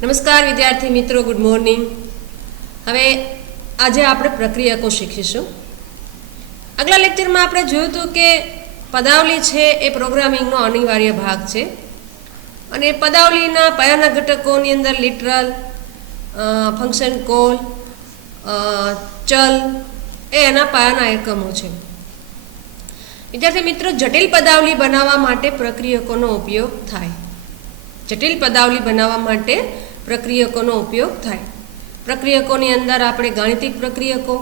નમસ્કાર વિદ્યાર્થી મિત્રો, ગુડ મોર્નિંગ. હવે આજે આપણે પ્રક્રિયકો શીખીશું. આગલા લેક્ચરમાં આપણે જોયું હતું કે પદાવલી છે એ પ્રોગ્રામિંગનો અનિવાર્ય ભાગ છે અને પદાવલીના પાયાના ઘટકોની અંદર લિટરલ, ફંક્શન કોલ, ચલ એ એના પાયાના એકમો છે. વિદ્યાર્થી મિત્રો, જટિલ પદાવલી બનાવવા માટે પ્રક્રિયકોનો ઉપયોગ થાય. જટિલ પદાવલી બનાવવા માટે પ્રક્રિયકોનો ઉપયોગ થાય. પ્રક્રિયકોની અંદર આપણે ગાણિતિક પ્રક્રિયકો,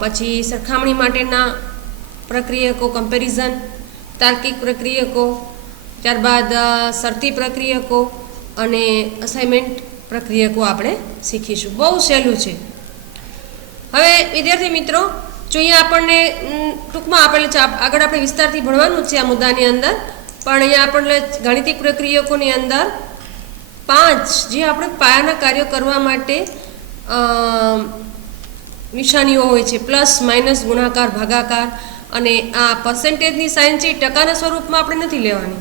પછી સરખામણી માટેના પ્રક્રિયકો, કમ્પેરિઝન, તાર્કિક પ્રક્રિયકો, ત્યારબાદ શરતી પ્રક્રિયકો અને અસાઇનમેન્ટ પ્રક્રિયકો આપણે શીખીશું. બહુ સહેલું છે. હવે વિદ્યાર્થી મિત્રો, જો અહીંયા આપણને ટૂંકમાં આપેલું છે, આગળ આપણે વિસ્તારથી ભણવાનું છે આ મુદ્દાની અંદર, પણ અહીંયા આપણને ગાણિતિક પ્રક્રિયકોની અંદર 5 જે આપણે પાયાના કાર્યો કરવા માટે નિશાનીઓ હોય છે, પ્લસ, માઇનસ, ગુણાકાર, ભાગાકાર, અને આ પર્સન્ટેજની સાઇન છે ટકાના સ્વરૂપમાં આપણે નથી લેવાની,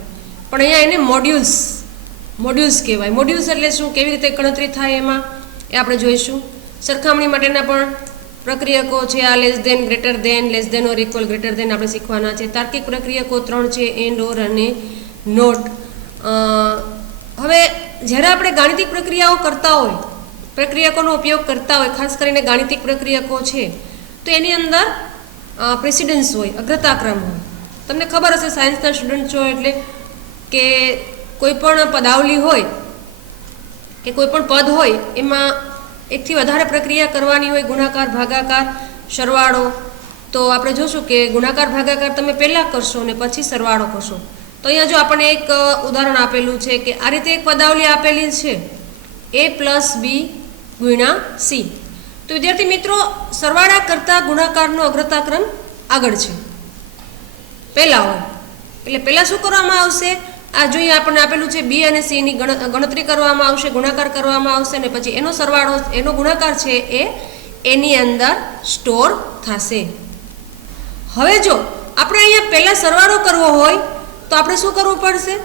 પણ અહીંયા એને મોડ્યુલ્સ કહેવાય. મોડ્યુલ્સ એટલે શું, કેવી રીતે ગણતરી થાય એમાં એ આપણે જોઈશું. સરખામણી માટેના પણ પ્રક્રિયકો છે, આ less than, greater than, less than or equal, greater than આપણે શીખવાના છે. તાર્કિક પ્રક્રિયકો 3 છે, એન્ડ, ઓર અને નોટ. હવે જ્યારે આપણે ગાણિતિક પ્રક્રિયાઓ કરતા હોય, પ્રક્રિયકોનો ઉપયોગ કરતા હોય, ખાસ કરીને ગાણિતિક પ્રક્રિયકો છે, તો એની અંદર પ્રેસિડન્સ હોય, અગ્રતાક્રમ હોય. તમને ખબર હશે, સાયન્સના સ્ટુડન્ટ છો એટલે, કે કોઈ પણ પદાવલી હોય કે કોઈ પણ પદ હોય એમાં એકથી વધારે પ્રક્રિયા કરવાની હોય, ગુણાકાર, ભાગાકાર, સરવાળો. તો આપણે જોશું કે ગુણાકાર, ભાગાકાર તમે પહેલાં કરશો અને પછી સરવાળો કરશો. તો અહીંયા જો આપણને એક ઉદાહરણ આપેલું છે કે આ રીતે એક પદાવલી આપેલી છે, a + b * c. તો વિદ્યાર્થી મિત્રો, સરવાળા કરતાં ગુણાકારનો અગ્રતાક્રમ આગળ છે, પહેલાં હોય. એટલે પહેલાં શું કરવામાં આવશે, આ જોઈએ આપણને આપેલું છે b અને c ની ગણતરી કરવામાં આવશે, ગુણાકાર કરવામાં આવશે, અને પછી એનો સરવાળો, એનો ગુણાકાર છે એ એની અંદર સ્ટોર થશે. હવે જો આપણે અહીંયા પહેલાં સરવાળો કરવો હોય તો આપણે શું કરવું પડશે,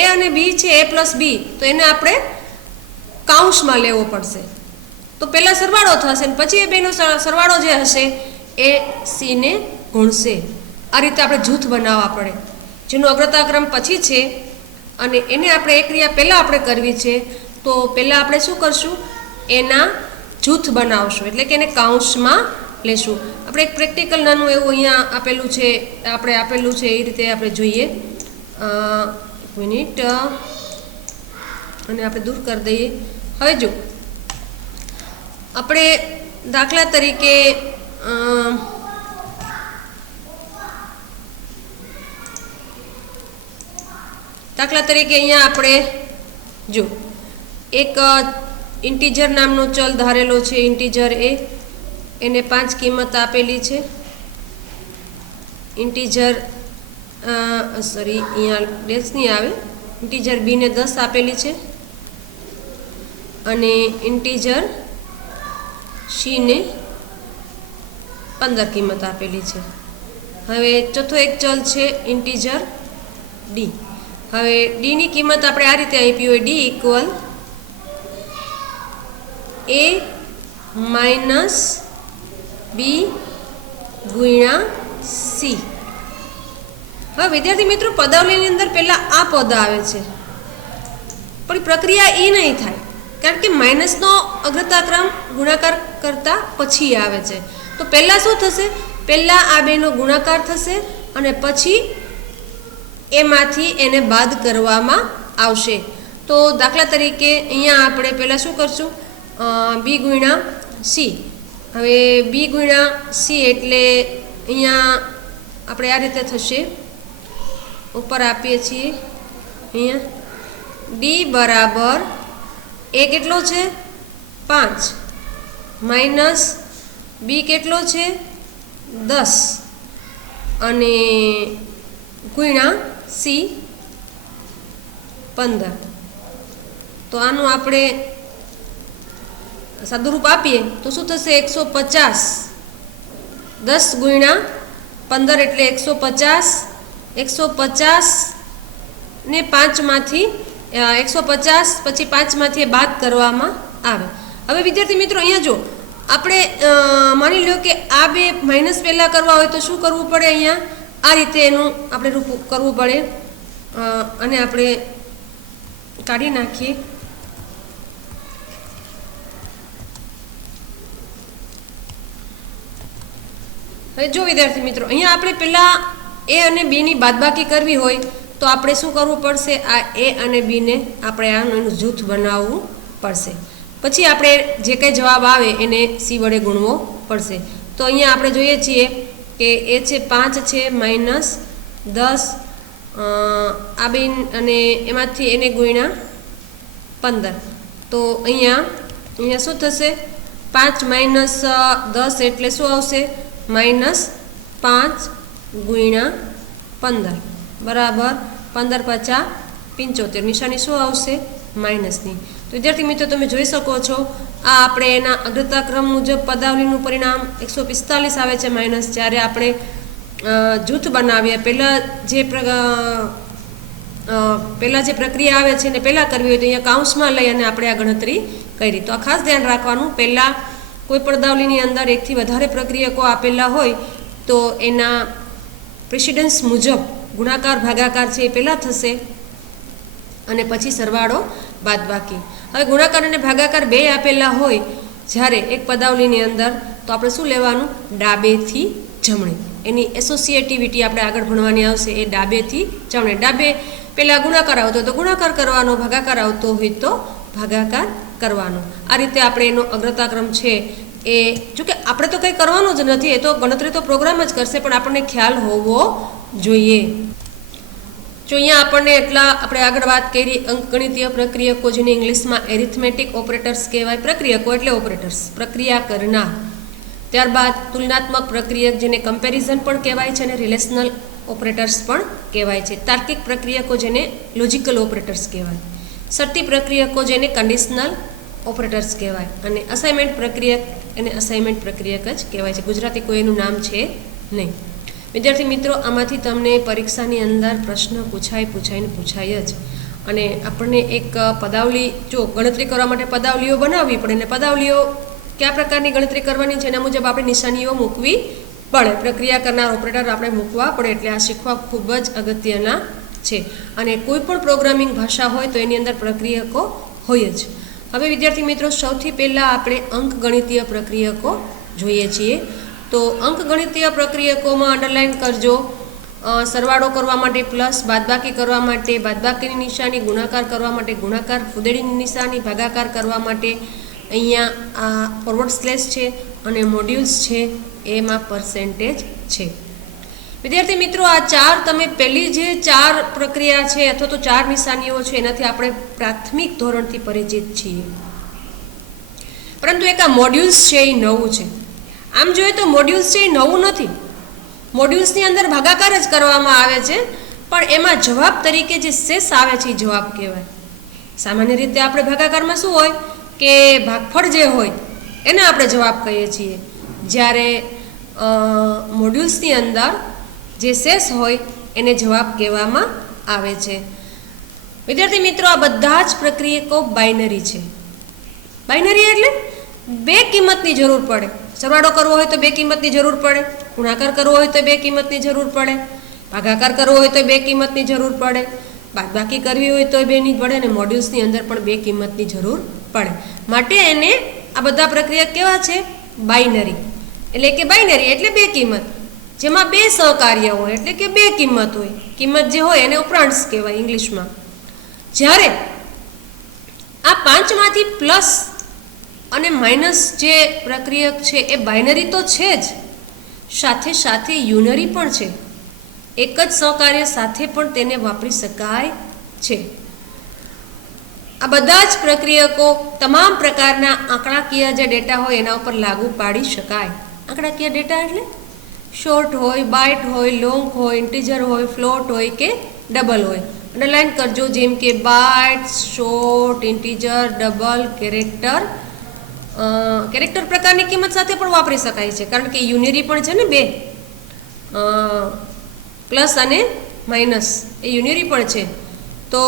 a અને b છે, a + b, તો એને આપણે કાઉન્સમાં લેવો પડશે. તો પહેલાં સરવાળો થશે અને પછી એ બેનો સરવાળો જે હશે એ c ને ગુણશે. આ રીતે આપણે જૂથ બનાવવા પડે, જેનો અગ્રતાક્રમ પછી છે અને એને આપણે એ ક્રિયા પહેલાં આપણે કરવી છે. તો પહેલાં આપણે શું કરશું, એના જૂથ બનાવશું, એટલે કે એને કાઉન્સમાં લેશું. આપણે એક પ્રેક્ટિકલ નાનું એવું અહીંયા આપેલું છે, આપણે આપેલું છે એ રીતે આપણે જોઈએ. એક મિનિટ, અને આપણે દૂર કરી દઈએ. હવે જો આપણે દાખલા તરીકે અહીંયા આપણે જો એક ઇન્ટીજર નામનો ચલ ધારેલો છે, ઇન્ટીજર એને 5 કિંમત આપેલી છે. ઇન્ટીજર અહીંયા ડેશ નહીં આવે, ઇન્ટીજર b ને 10 આપેલી છે અને ઇન્ટીજર c ને 15 કિંમત આપેલી છે. હવે ચોથો એક ચલ છે ઇન્ટીજર d. હવે d ની કિંમત આપણે આ રીતે આપી હોય, d = a - b * c. હવે વિદ્યાર્થી મિત્રો, પદાવલીની અંદર પહેલાં આ પદ આવે છે, પણ પ્રક્રિયા એ નહીં થાય, કારણ કે માઇનસનો અગ્રતાક્રમ ગુણાકાર કરતાં પછી આવે છે. તો પહેલાં શું થશે, પહેલાં આ બેનો ગુણાકાર થશે અને પછી એમાંથી એને બાદ કરવામાં આવશે. તો દાખલા તરીકે અહીંયા આપણે પહેલાં શું કરશું, b * c. હવે b * c એટલે અહીંયા આપણે આ રીતે થશે, ઉપર આપીએ છીએ અહીંયા d બરાબર a કેટલો છે 5 માઇનસ b કેટલો છે 10 અને ગુણ્યા c 15. તો આનું આપણે સાદુરૂપ આપીએ તો શું થશે, 150. 10 ગુણ્યા 15 એટલે 150. 150 ને 5માંથી 150 પછી 5માંથી બાદ કરવામાં આવે. હવે વિદ્યાર્થી મિત્રો અહીંયા જો આપણે માની લો કે આ બે માઇનસ પહેલાં કરવા હોય તો શું કરવું પડે? અહીંયા આ રીતે એનું આપણે રૂપ કરવું પડે અને આપણે કાઢી નાખીએ. હવે જો વિદ્યાર્થી મિત્રો અહીંયા આપણે પહેલાં એ અને બીની બાદબાકી કરવી હોય તો આપણે શું કરવું પડશે? આ એ અને બીને આપણે આનું જૂથ બનાવવું પડશે. પછી આપણે જે કંઈ જવાબ આવે એને સી વડે ગુણવો પડશે. તો અહીંયા આપણે જોઈએ છીએ કે એ છે 5 છે -10 આ બે અને એમાંથી એને ગુણ્યા 15. તો અહીંયા શું થશે? 5 - 10 એટલે શું આવશે? -5 ગુણ્યા 15 બરાબર 15 × 5 = 75. નિશાની શું આવશે? માઇનસની. તો વિદ્યાર્થી મિત્રો તમે જોઈ શકો છો આ આપણે એના અગ્રતાક્રમ મુજબ પદાવલીનું પરિણામ 145 આવે છે માઇનસ. જ્યારે આપણે જૂથ બનાવીએ પહેલાં જે પ્રક્રિયા આવે છે એને પહેલાં કરવી હોય તો અહીંયા કાઉન્સમાં લઈ અને આપણે આ ગણતરી કરી. તો આ ખાસ ધ્યાન રાખવાનું, પહેલાં કોઈ પદાવલીની અંદર એકથી વધારે પ્રક્રિયકો આપેલા હોય તો એના પ્રેસિડન્સ મુજબ ગુણાકાર ભાગાકાર છે એ પહેલાં થશે અને પછી સરવાળો બાદબાકી. હવે ગુણાકાર અને ભાગાકાર બે આપેલા હોય જ્યારે એક પદાવલીની અંદર તો આપણે શું લેવાનું? ડાબેથી જમણે. એની એસોસિએટિવિટી આપણે આગળ ભણવાની આવશે. એ ડાબેથી જમણે. ડાબે પહેલાં ગુણાકાર આવતો હોય તો ગુણાકાર કરવાનો, ભાગાકાર આવતો હોય તો ભાગાકાર કરવાનો. આ રીતે આપણે એનો અગ્રતાક્રમ છે એ, જોકે આપણે તો કંઈ કરવાનું જ નથી, એ તો ગણતરી તો પ્રોગ્રામ જ કરશે, પણ આપણને ખ્યાલ હોવો જોઈએ. જો અહીંયા આપણને એટલા આપણે આગળ વાત કરી અંકગણિતીય પ્રક્રિયકો, જેને ઇંગ્લિશમાં એરિથમેટિક ઓપરેટર્સ કહેવાય. પ્રક્રિયકો એટલે ઓપરેટર્સ, પ્રક્રિયા કરનાર. ત્યારબાદ તુલનાત્મક પ્રક્રિયક જેને કમ્પેરિઝન પણ કહેવાય છે અને રિલેશનલ ઓપરેટર્સ પણ કહેવાય છે. તાર્કિક પ્રક્રિયકો જેને લોજિકલ ઓપરેટર્સ કહેવાય. શરતી પ્રક્રિયકો જેને કન્ડિશનલ ઓપરેટર્સ કહેવાય. અને અસાઇનમેન્ટ પ્રક્રિયક એને અસાઇનમેન્ટ પ્રક્રિયક જ કહેવાય છે. ગુજરાતી કોઈ એનું નામ છે નહીં. વિદ્યાર્થી મિત્રો આમાંથી તમને પરીક્ષાની અંદર પ્રશ્ન પૂછાય જ. અને આપણને એક પદાવલી, જો ગણતરી કરવા માટે પદાવલીઓ બનાવવી પડે અને પદાવલીઓ કયા પ્રકારની ગણતરી કરવાની છે એના મુજબ આપણે નિશાનીઓ મૂકવી પડે. પ્રક્રિયા કરનાર ઓપરેટર આપણે મૂકવા પડે. એટલે આ શીખવા ખૂબ જ અગત્યના છે. અને કોઈ પણ પ્રોગ્રામિંગ ભાષા હોય તો એની અંદર પ્રક્રિયકો હોય જ. હવે વિદ્યાર્થી મિત્રો સૌથી પહેલાં આપણે અંકગણિતીય પ્રક્રિયકો જોઈએ છીએ. તો અંકગણિતીય પ્રક્રિયકોમાં અંડરલાઇન કરજો. સરવાળો કરવા માટે પ્લસ, બાદબાકી કરવા માટે બાદબાકીની નિશાની, ગુણાકાર કરવા માટે ગુણાકાર, ફુદેડીની નિશાની, ભાગાકાર કરવા માટે અહીંયા આ ફોરવર્ડ સ્લેશ છે અને મોડ્યુલ્સ છે એમાં પર્સેન્ટેજ છે. વિદ્યાર્થી મિત્રો આ ચાર તમે પહેલી જે ચાર પ્રક્રિયા છે અથવા તો ચાર નિશાનીઓ છે એનાથી આપણે પ્રાથમિક ધોરણથી પરિચિત છીએ. પરંતુ એક આ મોડ્યુલ્સ છે એ નવું છે. આમ જોઈએ તો મોડ્યુલ્સ છે એ નવું નથી. મોડ્યુલ્સની અંદર ભાગાકાર જ કરવામાં આવે છે, પણ એમાં જવાબ તરીકે જે શેષ આવે છે એ જવાબ કહેવાય. સામાન્ય રીતે આપણે ભાગાકારમાં શું હોય કે ભાગફળ જે હોય એને આપણે જવાબ કહીએ છીએ, જ્યારે મોડ્યુલ્સની અંદર જે શેષ હોય એને જવાબ કહેવામાં આવે છે. વિદ્યાર્થી મિત્રો આ બધા જ પ્રક્રિયકો બાઇનરી છે. બાઇનરી એટલે બે કિંમતની જરૂર પડે. સરવાળો કરવો હોય તો બે કિંમતની જરૂર પડે, ગુણાકાર કરવો હોય તો બે કિંમતની જરૂર પડે, ભાગાકાર કરવો હોય તો બે કિંમતની જરૂર પડે, બાદબાકી કરવી હોય તો બેની પડે, અને મોડ્યુલ્સની અંદર પણ બે કિંમતની જરૂર પડે. માટે એને આ બધા પ્રક્રિયા કેવા છે? બાઇનરી. એટલે કે બાઇનરી એટલે બે કિંમત, જેમાં બે સહકાર્ય હોય એટલે કે બે કિંમત હોય. કિંમત જે હોય એને ઓપરાન્ડ્સ કહેવાય ઇંગ્લિશમાં. જ્યારે આ પાંચમાંથી પ્લસ અને માઇનસ જે પ્રક્રિયક છે એ બાઇનરી તો છે જ, સાથે સાથે યુનરી પણ છે. એક જ સહકાર્ય સાથે પણ તેને વાપરી શકાય છે. આ બધા જ પ્રક્રિયકો તમામ પ્રકારના આંકડાકીય જે ડેટા હોય એના ઉપર લાગુ પાડી શકાય. આંકડાકીય ડેટા એટલે શોર્ટ હોય, બાઇટ હોય, લોંગ હોય, ઇન્ટીજર હોય, ફ્લોટ હોય કે ડબલ હોય. અંડરલાઇન કરજો, જેમ કે byte, short, integer, double, character પ્રકારની કિંમત સાથે પણ વાપરી શકાય છે, કારણ કે યુનરી પણ છે ને બે, પ્લસ અને માઇનસ એ યુનરી પણ છે. તો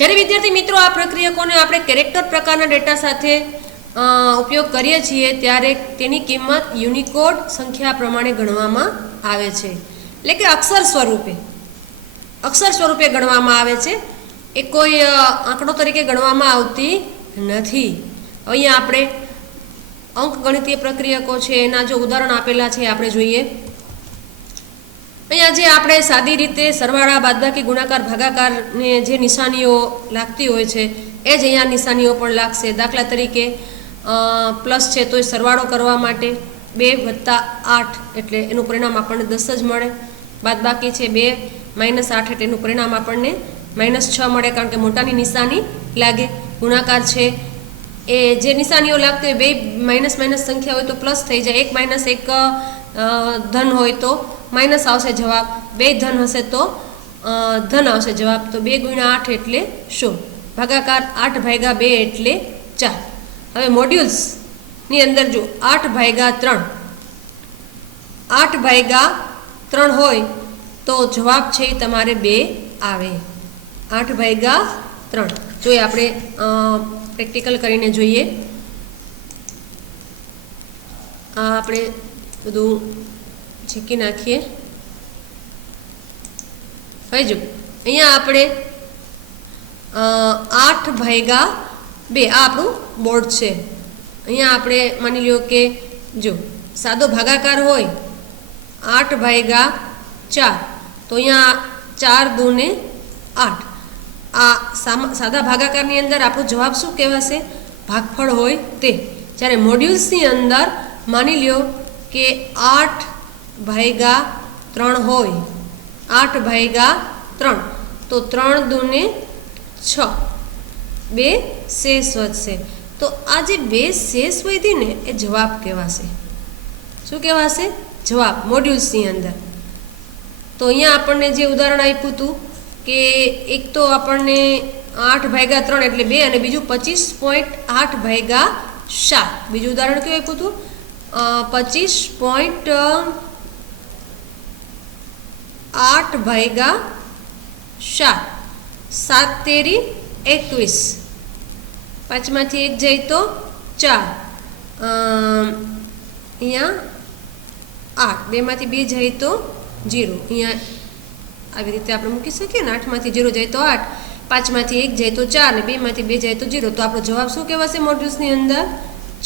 જ્યારે વિદ્યાર્થી મિત્રો આ પ્રક્રિયકોને આપણે કેરેક્ટર પ્રકારના ડેટા સાથે ઉપયોગ કરીએ છીએ ત્યારે તેની કિંમત યુનિકોડ સંખ્યા પ્રમાણે ગણવામાં આવે છે, એટલે કે અક્ષર સ્વરૂપે ગણવામાં આવે છે, એ કોઈ આંકડો તરીકે ગણવામાં આવતી નથી. અહીંયા આપણે અંકગણિતીય પ્રક્રિયકો છે એના જો ઉદાહરણ આપેલા છે આપણે જોઈએ. અહીંયા જે આપણે સાદી રીતે સરવાળા, બાદબાકી, ગુણાકાર, ભાગાકારને જે નિશાનીઓ લાગતી હોય છે એ જ અહીંયા નિશાનીઓ પણ લાગશે. દાખલા તરીકે પ્લસ છે તો એ સરવાળો કરવા માટે 2 + 8 એટલે એનું પરિણામ આપણને 10 જ મળે. બાદબાકી છે 2 - 8 એટલે એનું પરિણામ આપણને -6 મળે, કારણ કે મોટાની નિશાની લાગે. ગુણાકાર છે એ જે નિશાનીઓ લાગતી હોય 2 - સંખ્યા હોય તો પ્લસ થઈ જાય, 1 - 1 ધન હોય તો માઇનસ આવશે જવાબ, 2 ધન હશે તો ધન આવશે જવાબ. તો 2 × 8 એટલે 16. ભાગાકાર 8/2 એટલે 4. હવે મોડ્યુલ્સની અંદર જો 8/3 હોય તો જવાબ છે એ તમારે 2 આવે. 8/3 જોઈએ આપણે પ્રેક્ટિકલ કરીને જોઈએ. આપણે બધું છેકી નાખીએ. હવે જો અહીંયા આપણે 8/2 આ આપણું બોર્ડ છે. અહીંયા આપણે માની લ્યો કે જો સાદો ભાગાકાર હોય 8/4 તો અહીંયા 4 × 2 = 8. આ સાદા ભાગાકારની અંદર આપણો જવાબ શું કહેવાશે? ભાગફળ હોય તે. જ્યારે મોડ્યુલ્સની અંદર માની લ્યો કે 8/3 હોય, 8/3 તો 3 × 2 = 6, 2 શેષ વધશે. તો આ જે 2 શેષ વધી ને એ જવાબ કહેવાશે. શું કહેવાશે? જવાબ મોડ્યુલ્સની અંદર. તો અહીંયા આપણને જે ઉદાહરણ આપ્યું હતું કે એક તો આપણને 8/3 એટલે 2 અને બીજું 25.8/7. બીજું ઉદાહરણ કેવું આપ્યું હતું? 25.8/7. 7 તેરી 21. 5 માંથી 1 જાય તો 4. અહીંયા 8. 2 માંથી 2 જાય તો 0. અહીંયા આવી રીતે આપણે મૂકી શકીએ ને. 8 માંથી 0 જાય તો 8, 5 માંથી 1 જાય તો 4 અને 2 માંથી 2 જાય તો 0. તો આપણો જવાબ શું કહેવાશે મોડ્યુલ્સની અંદર?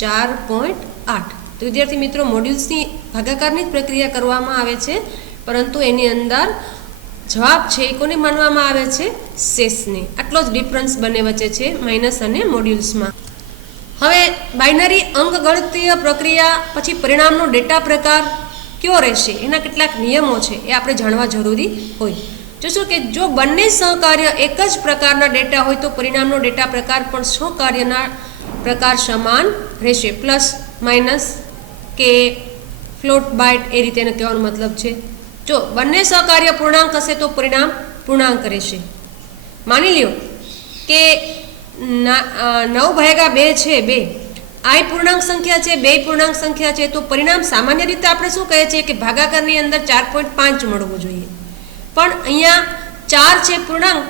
4.8. તો વિદ્યાર્થી મિત્રો, મોડ્યુલ્સની ભાગાકારની જ પ્રક્રિયા કરવામાં આવે છે, પરંતુ એની અંદર જવાબ છે એ કોને માનવામાં આવે છે? શેષને. આટલો જ ડિફરન્સ બંને વચ્ચે છે માઇનસ અને મોડ્યુલ્સમાં. હવે બાઇનરી અંકગણિતીય પ્રક્રિયા પછી પરિણામનો ડેટા પ્રકાર કયો રહેશે એના કેટલાક નિયમો છે એ આપણે જાણવા જરૂરી હોય. જોશું કે જો બંને સહકાર્ય એક જ પ્રકારના ડેટા હોય તો પરિણામનો ડેટા પ્રકાર પણ સહકાર્યના પ્રકાર સમાન રહેશે. પ્લસ માઇનસ કે ફ્લોટ બાઇટ એ રીતે એનો કહેવાનો મતલબ છે. જો બંને સહકાર્ય પૂર્ણાંક હશે તો પરિણામ પૂર્ણાંક રહેશે. માની લ્યો કે 9/2 છે 2, આ પૂર્ણાંક સંખ્યા છે, 2 પૂર્ણાંક સંખ્યા છે, તો પરિણામ સામાન્ય રીતે આપણે શું કહીએ છીએ કે ભાગાકારની અંદર 4.5 મળવું જોઈએ. પણ અહીંયા 4 છે પૂર્ણાંક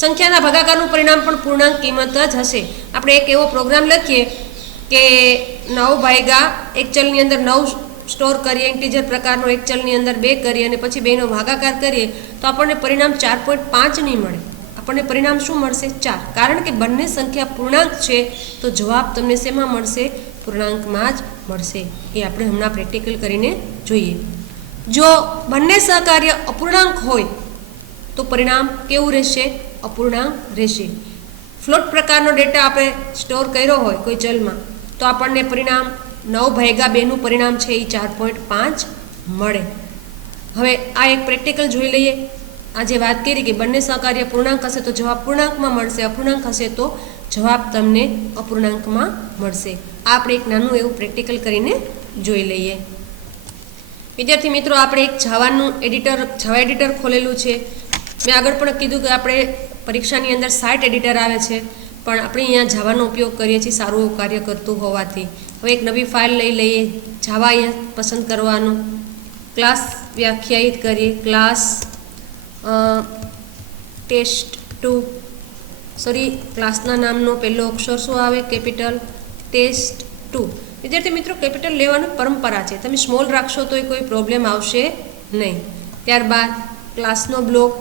સંખ્યાના ભાગાકારનું પરિણામ પણ પૂર્ણાંક કિંમત જ હશે. આપણે એક એવો પ્રોગ્રામ લખીએ કે 9/, એક ચલની અંદર 9 સ્ટોર કરીએ, ઇન્ટીજર પ્રકારનો એક ચલની અંદર 2 કરીએ અને પછી 2નો ભાગાકાર કરીએ તો આપણને પરિણામ 4.5 નહીં મળે. આપણને પરિણામ શું મળશે? 4. કારણ કે બંને સંખ્યા પૂર્ણાંક છે તો જવાબ તમને શેમાં મળશે? પૂર્ણાંકમાં જ મળશે. એ આપણે હમણાં પ્રેક્ટિકલ કરીને જોઈએ. જો બંને સહકાર્ય અપૂર્ણાંક હોય તો પરિણામ કેવું રહેશે? અપૂર્ણાંક રહેશે. ફ્લોટ પ્રકારનો ડેટા આપણે સ્ટોર કર્યો હોય કોઈ ચલમાં તો આપણને પરિણામ 9/2નું પરિણામ છે એ 4.5 મળે. હવે આ એક પ્રેક્ટિકલ જોઈ લઈએ. આજે વાત કરી કે બંને સહકાર્ય પૂર્ણાંક હશે તો જવાબ પૂર્ણાંકમાં મળશે, અપૂર્ણાંક હશે તો જવાબ તમને અપૂર્ણાંકમાં મળશે. આ આપણે એક નાનું એવું પ્રેક્ટિકલ કરીને જોઈ લઈએ. વિદ્યાર્થી મિત્રો, આપણે એક જાવા એડિટર ખોલેલું છે. મેં આગળ પણ કીધું કે આપણે પરીક્ષાની અંદર 60 એડિટર આવે છે, પણ આપણે અહીંયા જાવાનો ઉપયોગ કરીએ છીએ સારું એવું કાર્ય કરતું હોવાથી. હવે એક નવી ફાઇલ લઈ લઈએ. જાવા અહીંયા પસંદ કરવાનું, ક્લાસ વ્યાખ્યાયિત કરીએ, ક્લાસ test2 ક્લાસના નામનો પહેલો અક્ષર શું આવે? કેપિટલ. test2. વિદ્યાર્થી મિત્રો, કેપિટલ લેવાની પરંપરા છે, તમે સ્મોલ રાખશો તો કોઈ પ્રોબ્લેમ આવશે નહીં. ત્યારબાદ ક્લાસનો બ્લોક,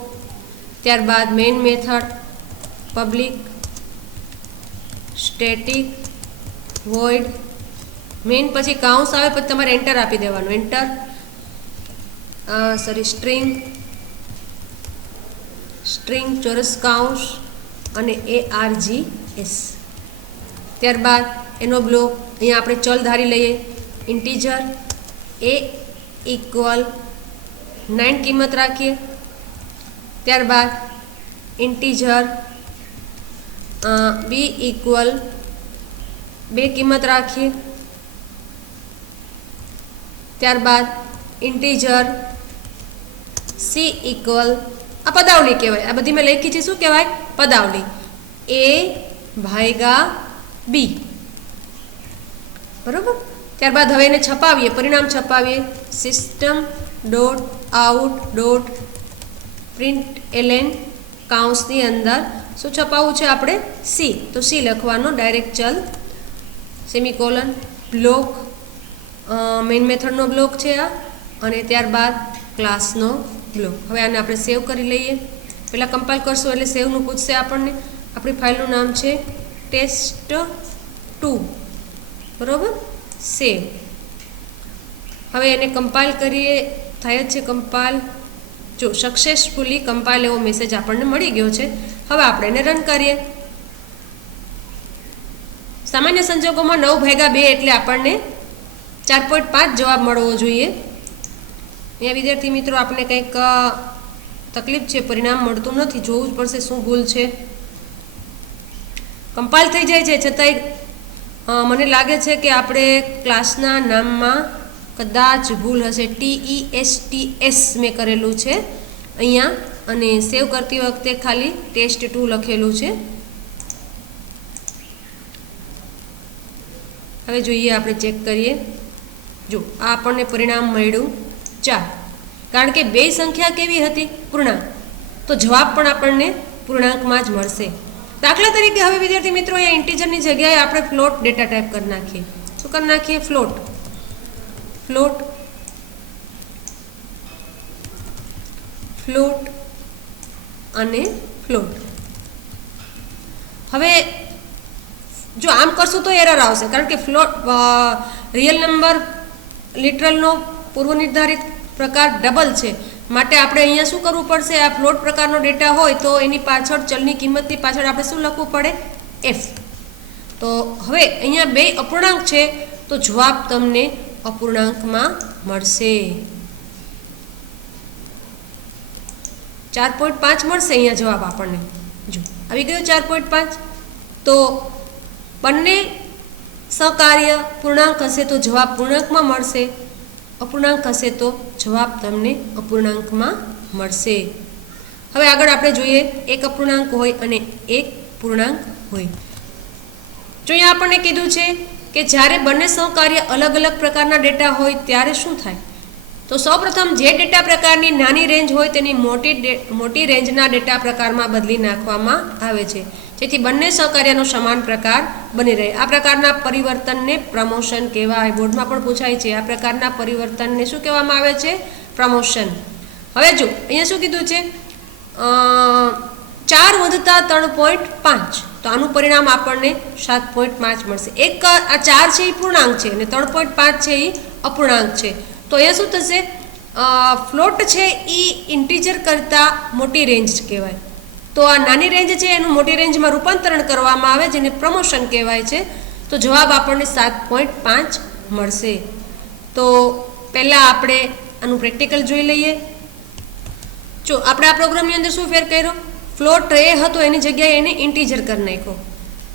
ત્યારબાદ main method, public, static, void, main પછી કાઉન્સ આવે પછી તમારે એન્ટર આપી દેવાનું. એન્ટર. સ્ટ્રિંગ ચોરસ કાઉન્સ અને ARGS. ત્યારબાદ એનો બ્લોક, અહીંયા આપણે ચલ ધારી લઈએ. ઇન્ટીજર A = 9 કિંમત રાખીએ. ત્યારબાદ ઇન્ટીજર B = 2 કિંમત રાખીએ. ત્યારબાદ ઇન્ટીજર C = આ પદાવલી કહેવાય, આ બધી મેં લખી છે, શું કહેવાય? પદાવલી. A/B. બરોબર. ત્યારબાદ હવે એને છપાવીએ, પરિણામ છપાવીએ. system.out.println કાઉન્સની અંદર શું છપાવવું છે આપણે? C. તો C લખવાનો, ડાયરેક્ટ ચલ, સેમિકોલન, બ્લોક, મેઇન મેથડનો બ્લોક છે આ, અને ત્યારબાદ ક્લાસનો બ્લોક. હવે આને આપણે સેવ કરી લઈએ. પહેલાં કમ્પાઇલ કરશું એટલે સેવનું પૂછશે આપણને. આપણી ફાઇલનું નામ છે test2. બરાબર. સેવ. હવે એને કમ્પાઇલ કરીએ, થાય જ છે કમ્પાઇલ. જો સક્સેસફુલી કમ્પાઇલ એવો મેસેજ આપણને મળી ગયો છે. હવે આપણે એને રન કરીએ. સામાન્ય સંજોગોમાં 9/2 એટલે આપણને 4.5 જવાબ મળવો જોઈએ. અહીંયા વિદ્યાર્થી મિત્રો આપણે કંઈક તકલીફ છે, પરિણામ મળતું નથી, જોવું જ પડશે શું ભૂલ છે. કમ્પાઇલ થઈ જાય છે છતાંય મને લાગે છે કે આપણે ક્લાસના નામમાં કદાચ ભૂલ હશે. TESTS મેં કરેલું છે અહીંયા, અને સેવ કરતી વખતે ખાલી test2 લખેલું છે. હવે જોઈએ, આપણે ચેક કરીએ. જો આ આપણને પરિણામ મળ્યું 4, કારણ કે બે સંખ્યા કેવી હતી? પૂર્ણાંક. તો જવાબ પણ આપણને પૂર્ણાંકમાં જ મળશે. દાખલા તરીકે હવે વિદ્યાર્થી મિત્રો અહીંયા ઇન્ટીજરની જગ્યાએ આપણે ફ્લોટ ડેટા ટાઈપ કરી નાખીએ. શું કરી નાખીએ? ફ્લોટ. અને ફ્લોટ. હવે જો આમ કરશું તો એરર આવશે, કારણ કે ફ્લોટ રિયલ નંબર લિટરલનો પૂર્વ નિર્ધારિત પ્રકાર ડબલ છે, માટે આપણે અહીંયા શું કરવું પડશે? આ ફ્લોટ પ્રકારનો ડેટા હોય તો એની પાછળ ચલની કિંમતની પાછળ આપણે શું લખવું પડે? F. તો હવે અહીંયા બે અપૂર્ણાંક છે, તો જવાબ તમને અપૂર્ણાંકમાં મળશે. 4.5 મળશે અહીંયા જવાબ આપણને. જો આવી ગયો 4.5. તો બંને સહકાર્ય પૂર્ણાંક હશે તો જવાબ પૂર્ણાંકમાં મળશે, અપૂર્ણાંક હશે તો જવાબ તમને અપૂર્ણાંકમાં મળશે. હવે આગળ આપણે જોઈએ, એક અપૂર્ણાંક હોય અને એક પૂર્ણાંક હોય. જો અહીંયા આપણને કીધું છે કે જ્યારે બંને સહકાર્ય અલગ અલગ પ્રકારના ડેટા હોય ત્યારે શું થાય? તો સૌપ્રથમ જે ડેટા પ્રકારની નાની રેન્જ હોય તેની મોટી રેન્જના ડેટા પ્રકારમાં બદલી નાખવામાં આવે છે, જેથી બંને સહકાર્યનો સમાન પ્રકાર બની રહે. આ પ્રકારના પરિવર્તનને પ્રમોશન કહેવાય. બોર્ડમાં પણ પૂછાય છે, આ પ્રકારના પરિવર્તનને શું કહેવામાં આવે છે? પ્રમોશન. હવે જો અહીંયા શું કીધું છે? 4 વધતા 3.5, તો આનું પરિણામ આપણને 7.5 મળશે. એક આ 4 છે એ પૂર્ણાંક છે અને 3.5 છે એ અપૂર્ણાંક છે. તો અહીંયા શું થશે? ફ્લોટ છે એ ઇન્ટીજર કરતાં મોટી રેન્જ કહેવાય. તો આ નાની રેન્જ છે એનું મોટી રેન્જમાં રૂપાંતરણ કરવામાં આવે, જેને પ્રમોશન કહેવાય છે. તો જવાબ આપણને 7.5 મળશે. તો પહેલાં આપણે આનું પ્રેક્ટિકલ જોઈ લઈએ. જો આપણે આ પ્રોગ્રામની અંદર શું ફેર કર્યો? ફ્લોટ એ હતો એની જગ્યાએ એને ઇન્ટીજર કરી નાખ્યો.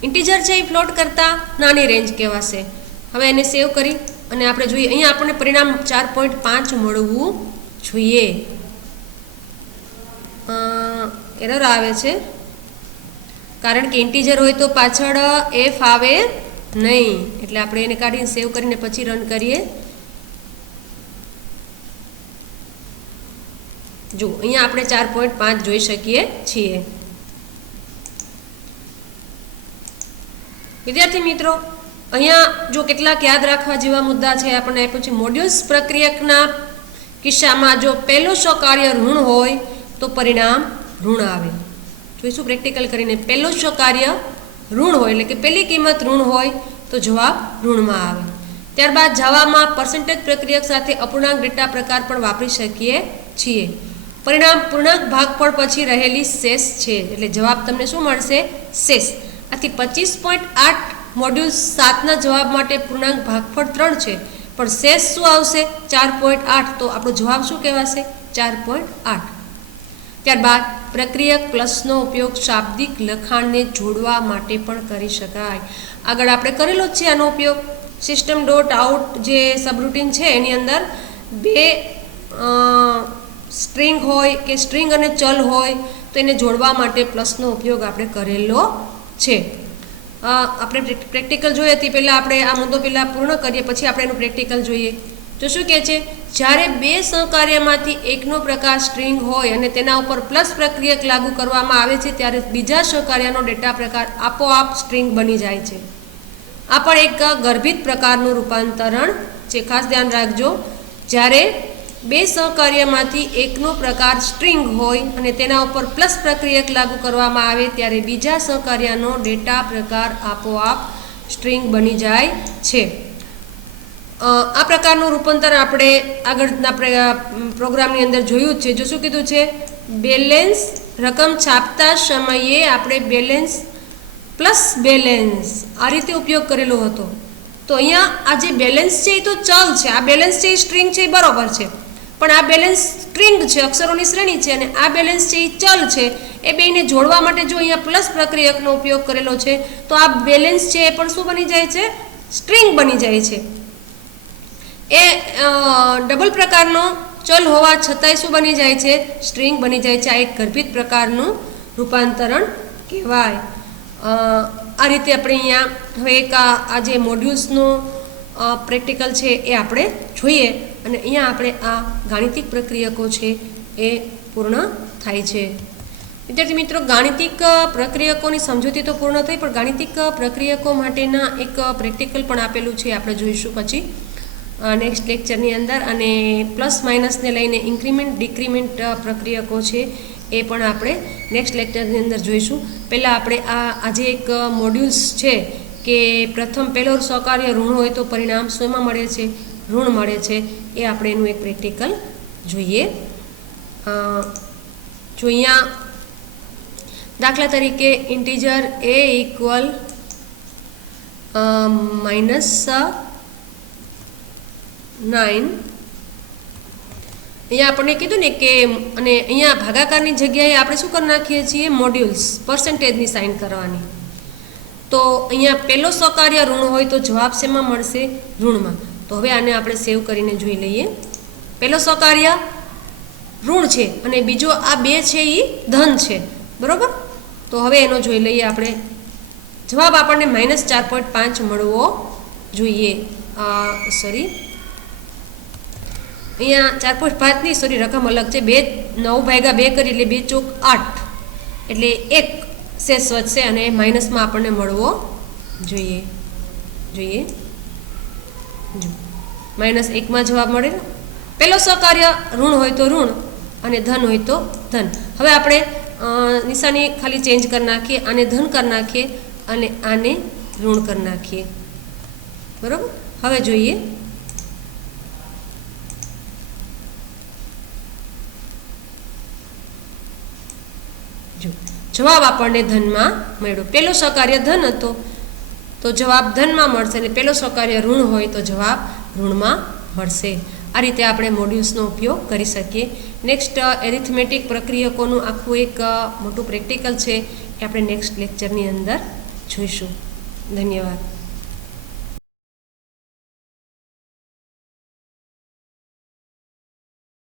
ઇન્ટીજર છે એ ફ્લોટ કરતાં નાની રેન્જ કહેવાશે. હવે એને સેવ કરી અને આપણે જોઈએ, અહીંયા આપણને પરિણામ 4.5 મળવું જોઈએ. એરર આવે છે કારણ કે ઇન્ટીજર હોય તો પાછળ F આવે નહીં, એટલે આપણે એને કાઢીને સેવ કરીને પછી રન કરીએ. જો અહીંયા આપણે 4.5 જોઈ શકીએ છીએ. વિદ્યાર્થી મિત્રો, અહીંયા જો કેટલાક યાદ રાખવા જેવા મુદ્દા છે આપણને આપ્યું છે. મોડ્યુલ્સ પ્રક્રિયકના કિસ્સામાં જો પહેલું સ્વકાર્ય ઋણ હોય તો પરિણામ ઋણ આવે. જોઈશું પ્રેક્ટિકલ કરીને. પહેલું સ્વકાર્ય ઋણ હોય એટલે કે પહેલી કિંમત ઋણ હોય તો જવાબ ઋણમાં આવે. ત્યારબાદ જાવામાં પર્સન્ટેજ પ્રક્રિયક સાથે અપૂર્ણાંક ડેટા પ્રકાર પણ વાપરી શકીએ છીએ. પરિણામ પૂર્ણાંક ભાગફળ પછી રહેલી શેષ છે એટલે જવાબ તમને શું મળશે? શેષ. આથી 25.8 મોડ્યુલ 7ના જવાબ માટે પૂર્ણાંક ભાગફળ 3 છે, પણ શેષ શું આવશે? 4.8. તો આપણો જવાબ શું કહેવાશે? 4.8. ત્યારબાદ પ્રક્રિયક પ્લસનો ઉપયોગ શાબ્દિક લખાણને જોડવા માટે પણ કરી શકાય. આગળ આપણે કરેલો જ છે આનો ઉપયોગ. સિસ્ટમ ડોટ આઉટ જે સબરૂટીન છે એની અંદર બે સ્ટ્રિંગ હોય કે સ્ટ્રિંગ અને ચલ હોય તો એને જોડવા માટે પ્લસનો ઉપયોગ આપણે કરેલો છે. આપણે પ્રેક્ટિકલ જોઈએ તે પહેલાં આપણે આ મુદ્દો પહેલાં પૂર્ણ કરીએ, પછી આપણે એનું પ્રેક્ટિકલ જોઈએ. તો શું કહે છે? જ્યારે બે સહકાર્યમાંથી એકનો પ્રકાર સ્ટ્રિંગ હોય અને તેના ઉપર પ્લસ પ્રક્રિયક લાગુ કરવામાં આવે છે ત્યારે બીજા સહકાર્યનો ડેટા પ્રકાર આપોઆપ સ્ટ્રિંગ બની જાય છે. આ પણ એક ગર્ભિત પ્રકારનું રૂપાંતરણ છે. ખાસ ધ્યાન રાખજો, જ્યારે બે સહકાર્યમાંથી એકનો પ્રકાર સ્ટ્રિંગ હોય અને તેના ઉપર પ્લસ પ્રક્રિયક લાગુ કરવામાં આવે ત્યારે બીજા સહકાર્યનો ડેટા પ્રકાર આપોઆપ સ્ટ્રિંગ બની જાય છે. આ પ્રકારનું રૂપાંતર આપણે આગળના પ્રોગ્રામની અંદર જોયું જ છે. જો શું કીધું છે? બેલેન્સ રકમ છાપતા સમયે આપણે બેલેન્સ પ્લસ બેલેન્સ આ રીતે ઉપયોગ કરેલો હતો. તો અહીંયા આ જે બેલેન્સ છે એ તો ચલ છે, આ બેલેન્સ છે એ સ્ટ્રિંગ છે એ બરોબર છે, પણ આ બેલેન્સ સ્ટ્રિંગ છે, અક્ષરોની શ્રેણી છે, અને આ બેલેન્સ છે એ ચલ છે. એ બેને જોડવા માટે જો અહીંયા પ્લસ પ્રક્રિયકનો ઉપયોગ કરેલો છે તો આ બેલેન્સ છે એ પણ શું બની જાય છે? સ્ટ્રિંગ બની જાય છે. એ ડબલ પ્રકારનો ચલ હોવા છતાંય શું બની જાય છે? સ્ટ્રિંગ બની જાય છે. આ એક ગર્ભિત પ્રકારનું રૂપાંતરણ કહેવાય. આ રીતે આપણે અહીંયા હવે એક આ જે મોડ્યુલ્સનું પ્રેક્ટિકલ છે એ આપણે જોઈએ અને અહીંયા આપણે આ ગાણિતિક પ્રક્રિયકો છે એ પૂર્ણ થાય છે. વિદ્યાર્થી મિત્રો, ગાણિતિક પ્રક્રિયકોની સમજૂતી તો પૂર્ણ થઈ, પણ ગાણિતિક પ્રક્રિયકો માટેના એક પ્રેક્ટિકલ પણ આપેલું છે, આપણે જોઈશું પછી નેક્સ્ટ લેક્ચરની અંદર. અને પ્લસ માઇનસને લઈને ઇન્ક્રીમેન્ટ ડિક્રીમેન્ટ પ્રક્રિયકો છે એ પણ આપણે નેક્સ્ટ લેક્ચરની અંદર જોઈશું. પહેલાં આપણે આજે એક મોડ્યુલ્સ છે કે પ્રથમ પહેલો સ્વકાર્ય ઋણ હોય તો પરિણામ શેમાં મળે છે? ઋણ મળે છે. એ આપણે એનું એક પ્રેક્ટિકલ જોઈએ. જો અહીંયા દાખલા તરીકે ઇન્ટીજર a ઇક્વલ -9 અહીંયા આપણને કીધું ને કે અને અહીંયા ભાગાકારની જગ્યાએ આપણે શું કરી નાખીએ છીએ? મોડ્યુલ્સ પર્સન્ટેજની સાઇન કરવાની. તો અહીંયા પહેલો સ્વકાર્ય ઋણ હોય તો જવાબ શેમાં મળશે? ઋણમાં. તો હવે આને આપણે સેવ કરીને જોઈ લઈએ. પહેલો સ્વકાર્ય ઋણ છે અને બીજો આ બે છે એ ધન છે, બરાબર? તો હવે એનો જોઈ લઈએ આપણે. જવાબ આપણને -4.5 મળવો જોઈએ. અહીંયા 4.5 ની રકમ અલગ છે. 9/2 કરી એટલે 2 ચોક 8 એટલે 1 શેષ વધશે અને માઇનસમાં આપણને મળવો જોઈએ. -1માં જવાબ મળે. પહેલો સ્વકાર્ય ઋણ હોય તો ઋણ અને ધન હોય તો ધન. હવે આપણે નિશાની ખાલી ચેન્જ કરી નાખીએ, આને ધન કરી નાખીએ અને આને ઋણ કરી નાખીએ, બરાબર? હવે જોઈએ. જવાબ આપણને ધનમાં મળ્યો. પહેલો સ્વકાર્ય ધન હતો તો જવાબ ધનમાં મળશે અને પહેલો સ્વકાર્ય ઋણ હોય તો જવાબ ઋણમાં મળશે. આ રીતે આપણે મોડ્યુલ્સનો ઉપયોગ કરી શકીએ. નેક્સ્ટ એરિથમેટિક પ્રક્રિયકોનું આખું એક મોટું પ્રેક્ટિકલ છે એ આપણે નેક્સ્ટ લેક્ચરની અંદર જોઈશું. ધન્યવાદ.